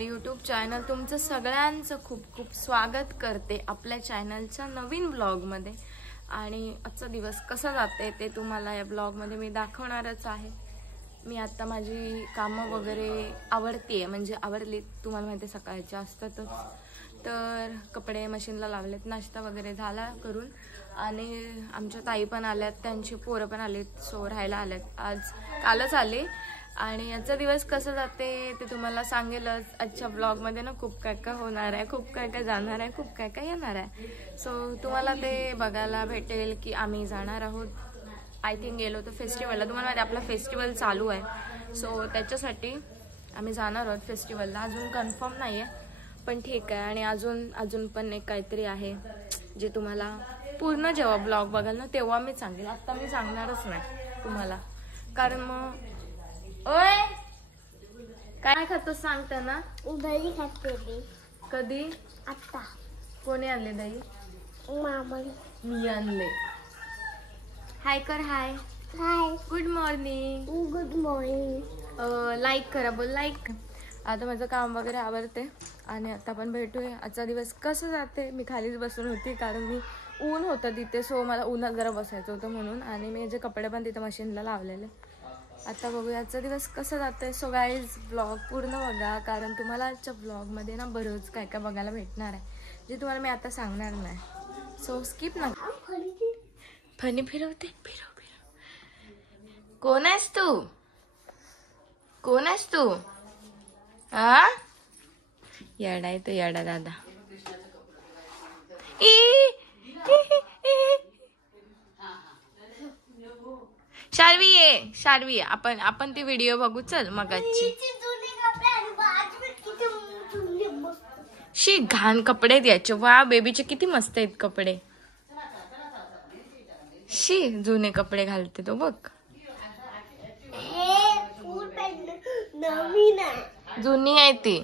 YouTube channel तुमचं सगळ्यांचं खूप खूप स्वागत करते आपल्या चॅनलच्या नवीन ब्लॉगमध्ये. आणि आजचा दिवस कसा जाते ते तुम्हाला या ब्लॉगमध्ये मी दाखवणारच आहे. मी आता माझी कामं वगैरे आवरतीये, म्हणजे आवरली. तुम्हाला माहिती आहे सकाळच्या असतातच. तर कपडे मशीनला लावलेत, नाश्ता वगैरे झाला करून. आणि आमच्या ताई पण आल्यात, त्यांची पोरं पण आलेत, सो राहायला आल्यात. कालच आले. आणि आजचा दिवस कसं जाते ते तुम्हाला सांगेलच. आजच्या ब्लॉगमध्ये ना खूप काय काय होणार आहे, खूप काय काय जाणार आहे, खूप काय काय येणार आहे. सो तुम्हाला ते बघायला भेटेल की आम्ही जाणार आहोत. आय थिंक गेलो तर फेस्टिवलला. तुम्हाला माहिती आपला फेस्टिवल चालू आहे, सो त्याच्यासाठी आम्ही जाणार आहोत फेस्टिवलला. अजून कन्फर्म नाही आहे, पण ठीक आहे. आणि अजून पण एक काहीतरी आहे जे तुम्हाला पूर्ण जेव्हा ब्लॉग बघाल ना तेव्हा मी सांगेल. आत्ता मी सांगणारच नाही तुम्हाला, कारण मग ओय काय खातो सांगता ना. दही खाते. कधी? आता. कोणी आणले दही? मामा. मी आणले. हाय कर. Hi hi. Good morning. Good morning. Like करा, बोल लाईक. आता माझं काम वगैरे आवरते आणि आता आपण भेटूया. आजचा दिवस कसं जाते. मी खालीच बसून होती कारण मी ऊन होतं तिथे, सो मला उन्हात जरा बसायचं होतं म्हणून. आणि मी जे कपडे पण तिथे मशीनला लावलेले. आता बघूया आजचा दिवस कसं जातंय. सो गाईज ब्लॉग पूर्ण बघा, कारण तुम्हाला आजच्या ब्लॉगमध्ये ना बरंच काय काय बघायला भेटणार आहे जे तुम्हाला मी आता सांगणार नाही. सो स्किप ना. फणी फिरवते. फिरव. कोण आहेस तू? कोण आहेस तू? हा येडा आहे तो, येडा दादा. शार्वी आपण ती व्हिडिओ बघू. चल मगाची. शी घाण कपडे द्यायचे. वा बेबीचे किती मस्त आहेत कपडे. शी जुने कपडे घालते तो बघ. जुनी आहे ती.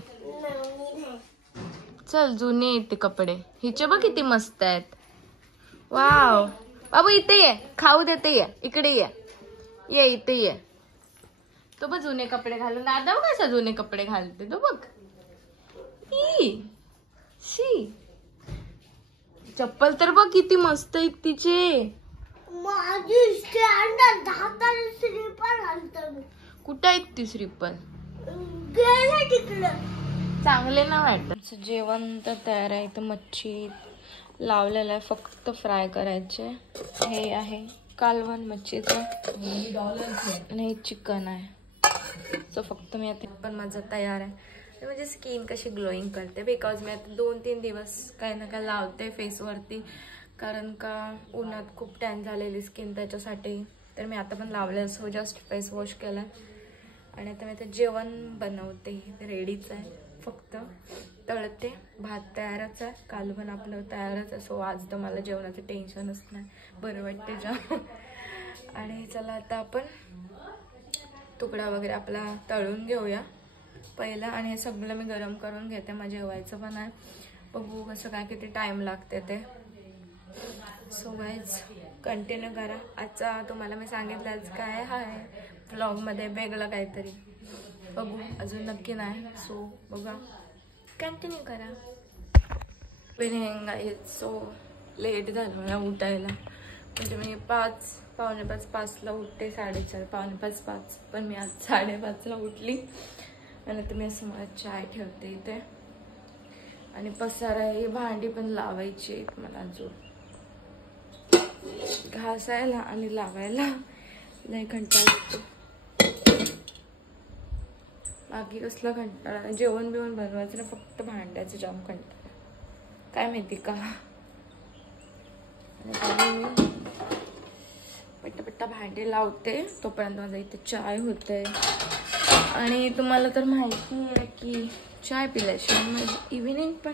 चल जुनी आहे ती कपडे. हिचे बघ किती मस्त आहेत. वाव बाबू इथे ये, खाऊ देते. ये इकडे ये इथे ये. तो बघ जुने कपडे घालून. दादा बघ कसा जुने कपडे घालते तो बघ. शी चप्पल तर बघ किती मस्त आहेत तिचे. कुठं आहेत ती श्रीपल? चांगले ना वाटत. जेवण तर तयार आहे. तर मच्छी लावलेलं आहे, फक्त फ्राय करायचे. हे आहे कालवण मच्छीचं आणि चिकन आहे. सो फक्त मी आता पण माझं तयार आहे. म्हणजे स्किन कशी ग्लोईंग करते, बिकॉज मी आता 2-3 दिवस काही ना काय लावते फेसवरती, कारण का उन्हात खूप टॅन झालेली स्किन त्याच्यासाठी. तर मी आता पण लावलं. सो जस्ट फेस वॉश केला आणि आता मी आता जेवण बनवते. रेडीच आहे, फक्त तळते. भात तयारच आहे, कालवण आपलं तयारच आहे. सो आज तर मला जेवणाचं टेन्शनच नाही, बरं वाटते जाम. आणि चला आता आपण तुकडा वगैरे आपला तळून घेऊया पहिला. आणि हे सगळं मी गरम करून घेते. मग जेवायचं पण आहे. बघू कसं काय किती टाइम लागते ते. सो गाईज कंटिन्यू करा. आजचा तुम्हाला मी सांगितलं आज काय आहे व्लॉगमध्ये वेगळं काहीतरी. बघू अजून नक्की नाही. सो बघा, कंटिन्यू करा. सो लेट झालं मला उठायला. म्हणजे मी 5, पावणे 5ला उठते. 4:30, पावणे 5. पण मी आज 5:30ला उठली. आणि आता मी असं मला चाय ठेवते इथे. आणि पसारा ही भांडी पण लावायची आहेत मला अजून. घासायला आणि लावायला लय कंटाळा येतो. बाकी कसला कंटाळा. जेवण बिवण बनवायचं ना, फक्त भांड्याचं जाम कंटाळा. काय माहिती का. पट्टा भांडे लावते तोपर्यंत माझा इथे चाय होते. आणि तुम्हाला तर माहिती आहे की चाय पिल्याशिवाय माझी इव्हिनिंग पण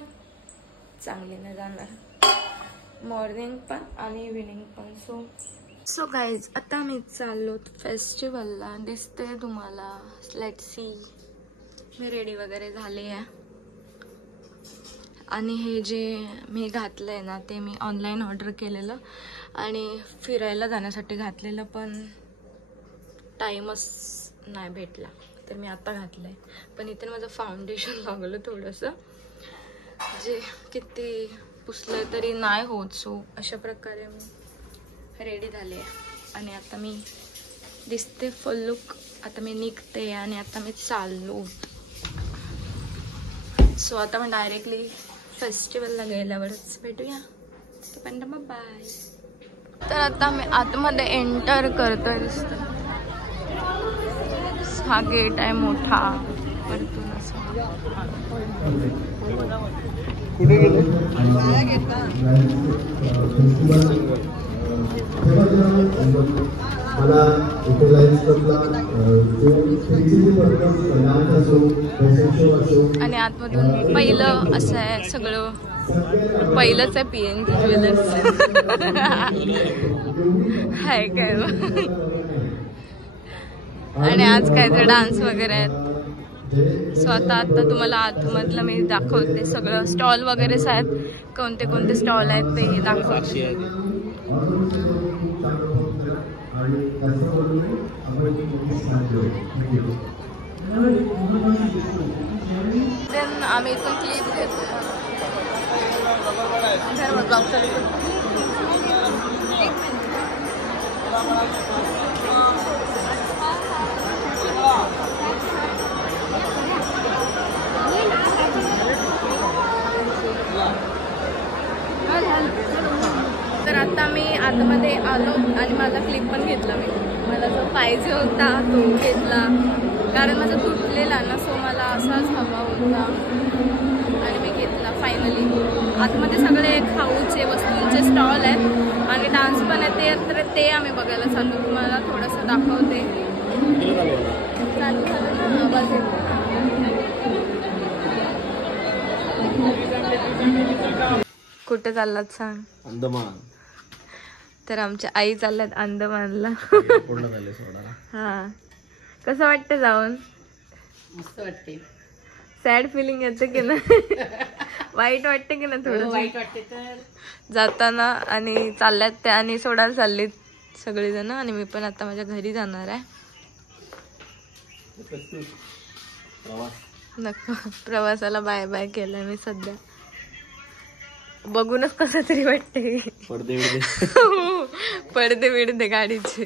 चांगली नाही जाणार. मॉर्निंग पण आणि इव्हिनिंग पण. सो गाईज आता मी चाललो फेस्टिवलला. दिसते तुम्हाला. Let's see. मी रेडी वगैरे झाले आहे. आणि हे जे मी घातलंय ना ते मी ऑनलाईन ऑर्डर केलेलं आणि फिरायला जाण्यासाठी घातलेलं, पण टाईमच नाही भेटला. तर मी आता घातलंय. पण इथे माझं फाउंडेशन लागलं थोडंसं, जे किती पुसलं तरी नाही होत. सो अशा प्रकारे मी रेडी झाले आणि आता मी दिसते फुल लुक. आता मी निघते आणि आता मी चाललो. सो आता मी डायरेक्टली फेस्टिवलला गेल्यावरच भेटूया. पण बाय. तर आता मी आतमध्ये एंटर करतोय. दिसतं हा गेट आहे मोठा वरतून असं. कुठे गेले? मला आणि आतमधून पहिलं असं आहे सगळं. पहिलंच आहे PNG ज्वेलर्स हाय काय. आणि आज काय तर डान्स वगैरे आहेत. सो आता तुम्हाला आतमधलं मी दाखवते. सगळं स्टॉल वगैरेच आहेत. कोणते कोणते स्टॉल आहेत ते दाखवते. देन आम्ही इथून क्लिप घेतो. तर आता मी आतमध्ये आलो आणि माझा क्लिप पण घेतला. मला जो पाहिजे होता तो घेतला, कारण माझा तुटलेला ना. सो मला असाच हवा होता आणि मी घेतला फायनली. आतमध्ये सगळे खाऊचे वस्तूंचे स्टॉल आहेत आणि डान्स पण आहे. तर ते आम्ही बघायला चाललो. तुम्हाला थोडंसं दाखवते. चालू झालं ना आवाज येतो. कुठे चाललात सांग? अंदमान. तर आमच्या आई चालल्यात अंदमानला. पूर्ण झाले सोडा. हा, कसं वाटतं जाऊन? मस्त वाटते. सॅड फिलिंग येते की नाही? वाईट वाटते की नाही? थोडं वाईट वाटते तर जाताना. आणि चालल्यात त्या आणि सोडायला चाललीत सगळेजण. आणि मी पण आता माझ्या घरी जाणार आहे. नको, प्रवासाला बाय बाय केलंय मी सध्या. बघूनच कसं तरी वाटते. पडदे बिडदे गाडीचे.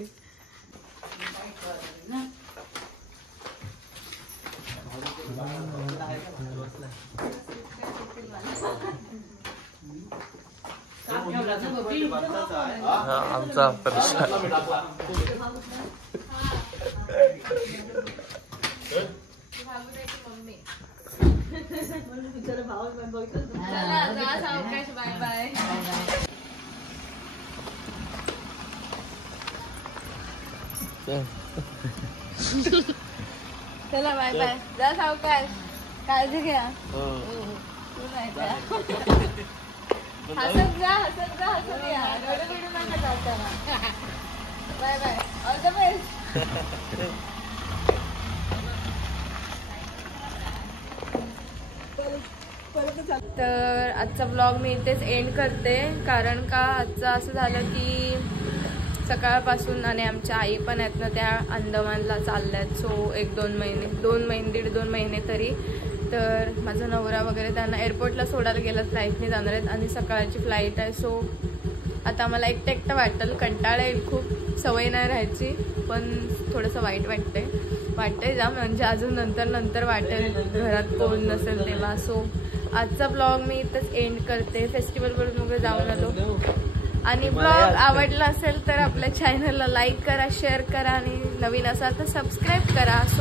आमचा बाय बाय. चला बाय बाय. जा सावकाश. काळजी घ्या. हसत जा हसत या. Bye bye. All the best. तर आजचा ब्लॉग मी इथेच एंड करते. कारण का आजचं असं झालं की सकाळपासून आणि आमच्या आई पण आहेत ना, त्या अंदमानला चालल्यात. सो 1-2 महिने 1.5-2 महिने तरी. तर माझा नवरा वगैरे त्यांना एअरपोर्टला सोडायला गेला. फ्लाईटने जाणार आहेत आणि सकाळची फ्लाईट आहे. सो आता मला एकटं वाटेल. कंटाळा येईल खूप. सवय नाही राहायची. पण थोडंसं वाईट वाटतंय जाम. म्हणजे अजून नंतर वाटेल घरात कोण नसेल तेव्हा. सो आजचा ब्लॉग मी इथंच एंड करते. फेस्टिवलवरून वगैरे जाऊन आलो. आणि ब्लॉग आवडला असेल तर आपल्या चॅनलला लाईक करा, शेअर करा आणि नवीन असाल तर सबस्क्राईब करा. सो